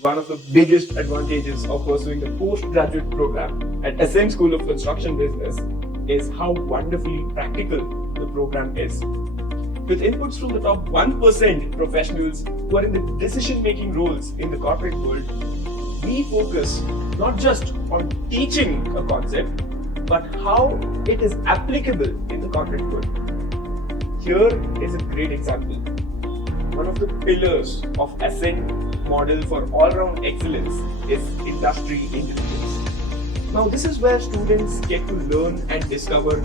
One of the biggest advantages of pursuing the postgraduate program at Ascent School of Construction Business is how wonderfully practical the program is. With inputs from the top 1% professionals who are in the decision-making roles in the corporate world, we focus not just on teaching a concept, but how it is applicable in the corporate world. Here is a great example. One of the pillars of Ascent model for all-round excellence is industry intelligence. Now, this is where students get to learn and discover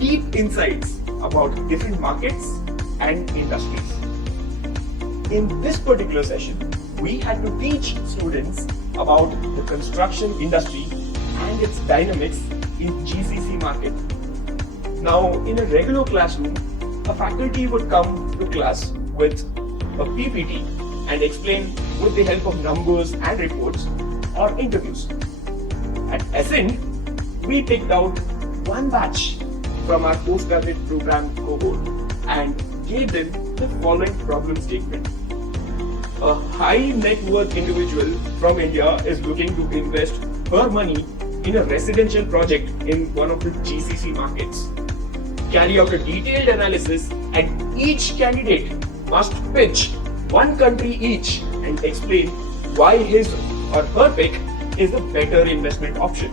deep insights about different markets and industries. In this particular session, we had to teach students about the construction industry and its dynamics in GCC market. Now, in a regular classroom, a faculty would come to class with a PPT and explain with the help of numbers and reports or interviews. At Ascent, we picked out one batch from our postgraduate program cohort and gave them the following problem statement. A high net worth individual from India is looking to invest her money in a residential project in one of the GCC markets. Carry out a detailed analysis and each candidate must pitch one country each and explain why his or her pick is the better investment option.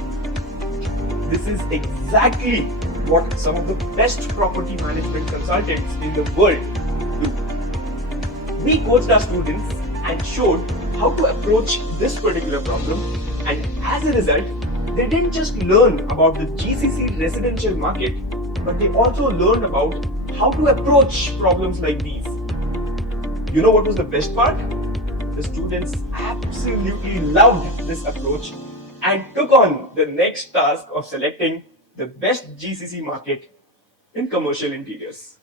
This is exactly what some of the best property management consultants in the world do. We coached our students and showed how to approach this particular problem, and as a result, they didn't just learn about the GCC residential market, but they also learned about how to approach problems like these. You know what was the best part? The students absolutely loved this approach and took on the next task of selecting the best GCC market in commercial interiors.